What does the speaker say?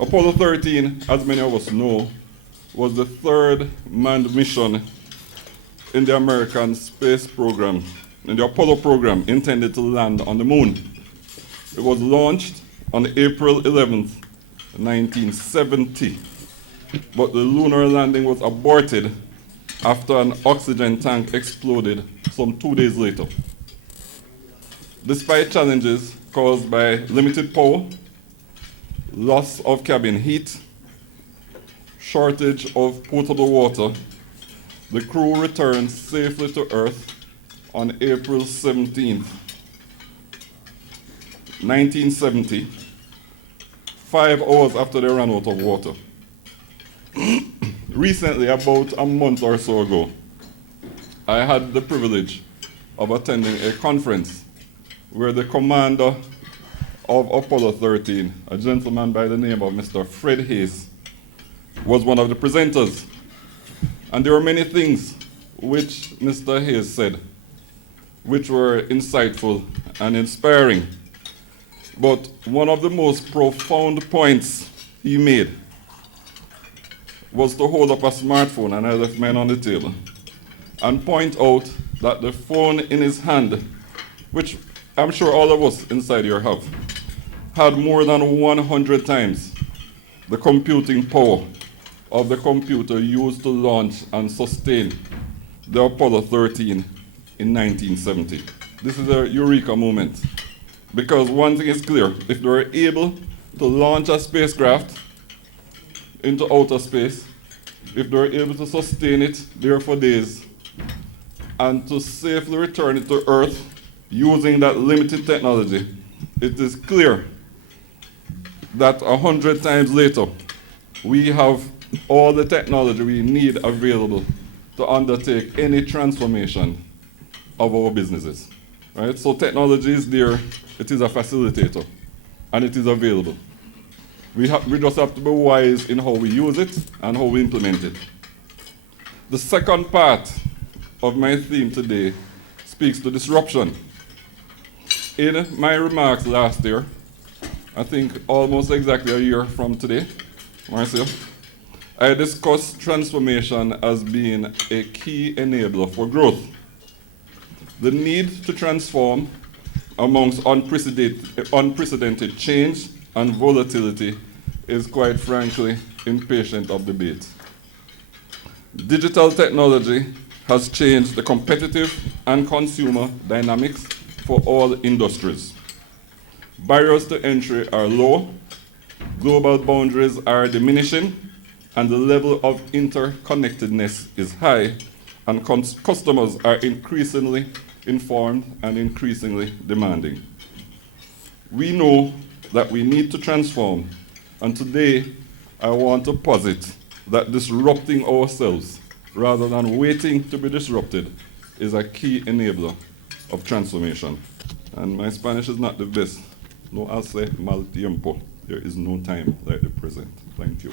Apollo 13, as many of us know, was the third manned mission in the American space program, in the Apollo program intended to land on the moon. It was launched on April 11th, 1970, but the lunar landing was aborted after an oxygen tank exploded some 2 days later. Despite challenges caused by limited power, loss of cabin heat, shortage of potable water, the crew returned safely to Earth on April 17th, 1970, 5 hours after they ran out of water. Recently, about a month or so ago, I had the privilege of attending a conference where the commander of Apollo 13, a gentleman by the name of Mr. Fred Hayes, was one of the presenters. And there were many things which Mr. Hayes said, which were insightful and inspiring. But one of the most profound points he made was to hold up a smartphone, and I left mine on the table, and point out that the phone in his hand, which I'm sure all of us inside here have, had more than 100 times the computing power of the computer used to launch and sustain the Apollo 13 in 1970. This is a eureka moment, because one thing is clear: if they were able to launch a spacecraft into outer space, if they were able to sustain it there for days, and to safely return it to Earth using that limited technology, it is clear that 100 times later, we have all the technology we need available to undertake any transformation of our businesses. Right? So technology is there, it is a facilitator, and it is available. We just have to be wise in how we use it and how we implement it. The second part of my theme today speaks to disruption. In my remarks last year, I think almost exactly a year from today, Marcia, I discussed transformation as being a key enabler for growth. The need to transform amongst unprecedented change and volatility is, quite frankly, impatient of debate. Digital technology has changed the competitive and consumer dynamics for all industries. Barriers to entry are low, global boundaries are diminishing, and the level of interconnectedness is high, and customers are increasingly informed and increasingly demanding. We know that we need to transform, and today I want to posit that disrupting ourselves rather than waiting to be disrupted is a key enabler of transformation. And my Spanish is not the best. No hace mal tiempo. There is no time like the present. Thank you.